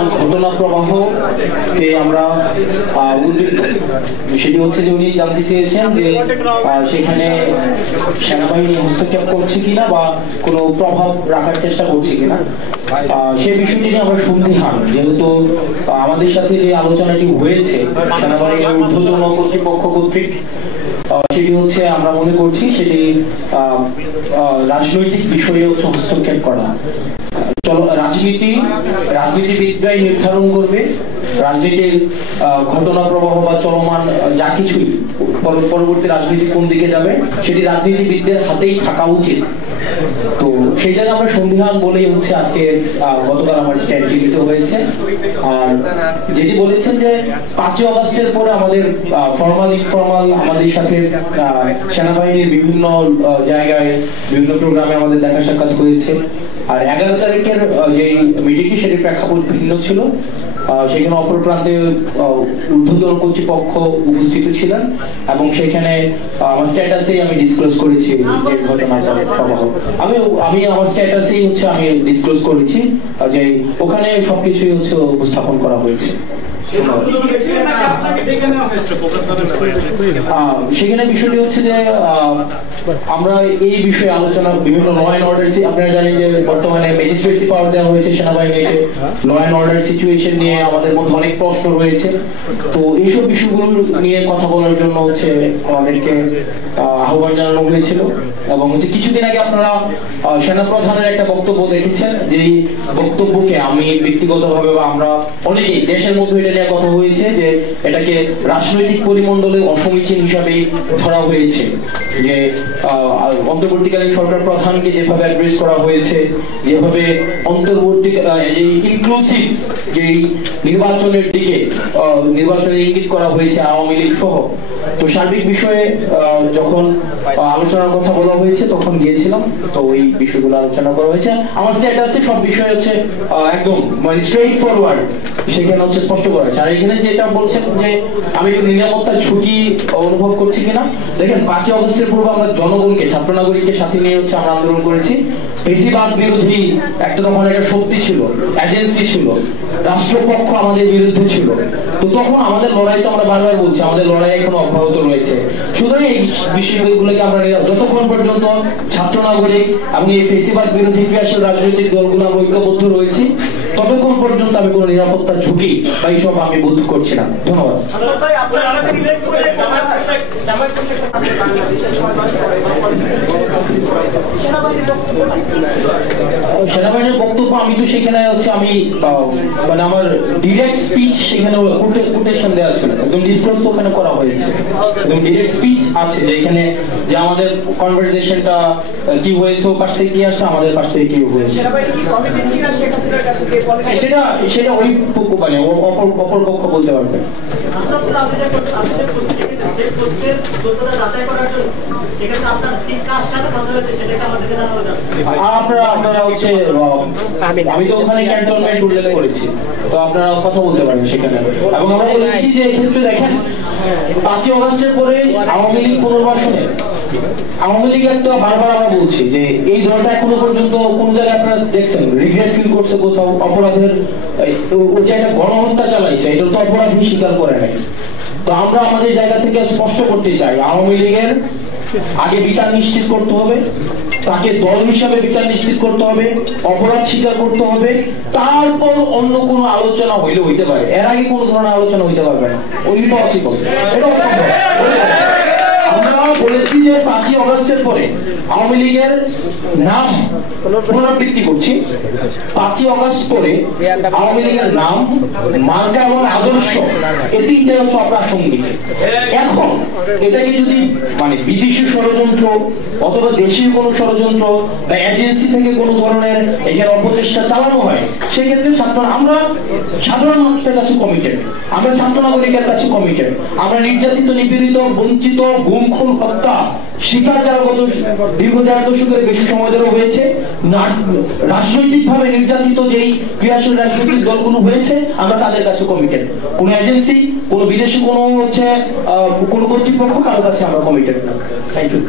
বর্তমান ঘটনা প্রবাহকে আমরা সেটি হচ্ছে যে উনি জানতে চেয়েছেন যে সেখানে সেনাবাহিনী হস্তক্ষেপ করছে কিনা বা কোনো প্রভাব রাখার চেষ্টা করছে কিনা, সেই বিষয়টি নিয়ে আমরা সন্দিহান। যেহেতু আমাদের সাথে যে আলোচনাটি হয়েছে সেনাবাহিনীর ঊর্ধ্বতন কর্তৃপক্ষ কর্তৃক, সেটি হচ্ছে আমরা মনে করছি সেটি রাজনৈতিক বিষয়ে হচ্ছে হস্তক্ষেপ করা। রাজনীতিবিদরাই নির্ধারণ করবে রাজনীতির ঘটনা প্রবাহ বা চলমান যা কিছুই পরবর্তী রাজনীতি কোন দিকে যাবে সেটি রাজনীতিবিদদের হাতেই থাকা উচিত। তো সেই জায়গায় আমরা সন্দিহান বলেই হচ্ছে আজকে গতকাল আমার স্ট্যান্ডটি নিতে হয়েছে। আর যেটি বলেছেন যে 5ই আগস্টের পরে আমাদের ফর্মাল ইনফর্মাল আমাদের সাথে সেনাবাহিনীর বিভিন্ন জায়গায় বিভিন্ন প্রোগ্রামে আমাদের দেখা সাক্ষাৎ হয়েছে। আর 11 তারিখের যে মিটিংটি সেটির প্রেক্ষাপট ভিন্ন ছিল। সেখানে অপর প্রান্তে ঊর্ধ্বতন কর্তৃপক্ষ উপস্থিত ছিলেন এবং সেখানে আমার স্ট্যাটাসেই আমি ডিসক্লোজ করেছি যে ঘটনার প্রবাহ আমি আমার স্ট্যাটাসেই হচ্ছে আমি ডিসক্লোজ করেছি যে ওখানে সবকিছুই হচ্ছে উপস্থাপন করা হয়েছে। সেখানে বিষয়টি হচ্ছে যে আমরা এই বিষয়ে আলোচনা বিভিন্ন ল অ্যান্ড অর্ডার, আপনারা জানেন যে বর্তমানে ম্যাজিস্ট্রেসি পাওয়ার দেওয়া হয়েছে সেনাবাহিনীকে। ল অ্যান্ড অর্ডার সিচুয়েশন নিয়ে আমাদের মধ্যে অনেক প্রশ্ন রয়েছে। তো এইসব বিষয়গুলো নিয়ে কথা বলার জন্য হচ্ছে আমাদেরকে আহ্বান জানানো হয়েছিল। এবং হচ্ছে কিছুদিন আগে আপনারা সেনাপ্রধানের একটা বক্তব্য দেখেছেন, যেই বক্তব্যকে আমি ব্যক্তিগতভাবে বা আমরা অনেকেই দেশের মধ্যে এটা নিয়ে কথা হয়েছে যে এটাকে রাজনৈতিক পরিমণ্ডলে অসমীচীন হিসাবে ধরা হয়েছে। যে অন্তর্বর্তীকালীন সরকার প্রধানকে যেভাবে অ্যাড্রেস করা হয়েছে, যেভাবে অন্তর্বর্তী যে ইনক্লুসিভ যে নির্বাচনের দিকে নির্বাচনের ইঙ্গিত করা হয়েছে আওয়ামী লীগ সহ। তো সার্বিক বিষয়ে যখন আলোচনার কথা বলা হয়েছে তখন গিয়েছিলাম, তো ওই বিষয়গুলো আলোচনা করা হয়েছে। আমার স্ট্যাটাসে সব বিষয় হচ্ছে একদম মানে স্ট্রেইট ফরওয়ার্ড সেখানে হচ্ছে স্পষ্ট করা হয়েছে। আর এখানে যেটা বলছেন যে আমি নিরাপত্তার ঝুঁকি অনুভব করছি কিনা, দেখেন 5ই আগস্টের পূর্বে আমরা জনগণকে ছাত্র নাগরিককে সাথে নিয়ে হচ্ছে আমরা আন্দোলন করেছি। ফেসিবাদ বিরোধী একটা তখন একটা শক্তি ছিল, এজেন্সি ছিল, রাষ্ট্রপক্ষ আমাদের বিরুদ্ধে ছিল। তো তখন আমাদের লড়াই তো আমরা বারবার বলছি আমাদের লড়াই এখনো অব্যাহত রয়েছে। সুতরাং এই বিষয়গুলোকে আমরা যতক্ষণ পর্যন্ত ছাত্র নাগরিক এবং এই ফেসিবাদ বিরোধী ক্রিয়াশীল রাজনৈতিক দলগুলো আমরা ঐক্যবদ্ধ রয়েছি ততক্ষণ পর্যন্ত আমি কোনো নিরাপত্তার ঝুঁকি বা এইসব আমি বোধ করছি না। ধন্যবাদ। সেনাবাহিনীর বক্তব্য আমি তো সেখানে হচ্ছে আমি মানে আমার ডিরেক্ট স্পিচ সেখানে কোটেশন দেওয়া ছিল, একদম ডিসক্লোজ তো ওখানে করা হয়েছে, একদম ডিরেক্ট স্পিচ আছে যে এখানে যে আমাদের কনভারসেশনটা কি হয়েছে, ও পাশ থেকে কি আসছে, আমাদের পাশ থেকে কি হয়েছে সেটা সেটা ওই পক্ষ মানে অপর পক্ষ বলতে পারবে। আপনারা হচ্ছে আমি তো ওখানে ক্যান্টনমেন্ট উল্লেখ করেছি, তো আপনারা কথা বলতে পারেন সেখানে। এবং আমরা বলেছি যে এক্ষেত্রে দেখেন 5ই আগস্টের পরে আওয়ামী লীগ পুনর্বাসনে আওয়ামী লীগের তো বারবার আমরা বলছি যে এই দলটা এখনো পর্যন্ত কোন জায়গায় আপনারা দেখছেন রিগ্রেট ফিল করছে কোথাও অপরাধের যে একটা গণহত্যা চালাইছে এটা তো অপরাধী স্বীকার করে নাই। তো আমরা আমাদের জায়গা থেকে স্পষ্ট করতে চাই আওয়ামী লীগের আগে বিচার নিশ্চিত করতে হবে, তাকে দল হিসাবে বিচার নিশ্চিত করতে হবে, অপরাধ স্বীকার করতে হবে, তারপর অন্য কোনো আলোচনা হইলে হইতে পারে। এর আগে কোনো ধরনের আলোচনা হইতে পারবে না, ওই পসিবল, এটা অসম্ভব। আমরা বলেছি যে 5ই আগস্টের পরে আওয়ামী লীগের নাম পুনরাবৃত্তি করছি। 5ই আগস্ট পরে আওয়ামী লীগের নাম, মার্কা এবং আদর্শ এই তিনটাই হচ্ছে অপ্রাসঙ্গিক। এখন এটাকে যদি মানে বিদেশি ষড়যন্ত্র অথবা দেশীয় কোনো ষড়যন্ত্র বা এজেন্সি থেকে কোনো ধরনের এখানে অপচেষ্টা চালানো হয়, সেক্ষেত্রে আমরা সাধারণ মানুষের কাছে কমিটেড, আমরা ছাত্র নাগরিকের কাছে কমিটেড। আমরা নির্যাতিত, নিপীড়িত, বঞ্চিত, গুম, খুন, হত্যা শিকার যারা গত দীর্ঘ 4 দশকের বেশি সময় ধরে হয়েছে, রাজনৈতিক ভাবে নির্যাতিত যেই ক্রিয়াশীল রাজনৈতিক দলগুলো হয়েছে, আমরা তাদের কাছে কমিটেড। কোন এজেন্সি, কোন বিদেশি কোনো হচ্ছে কোন কর্তৃপক্ষ কারো কাছে আমরা কমিটেড না। Thank you.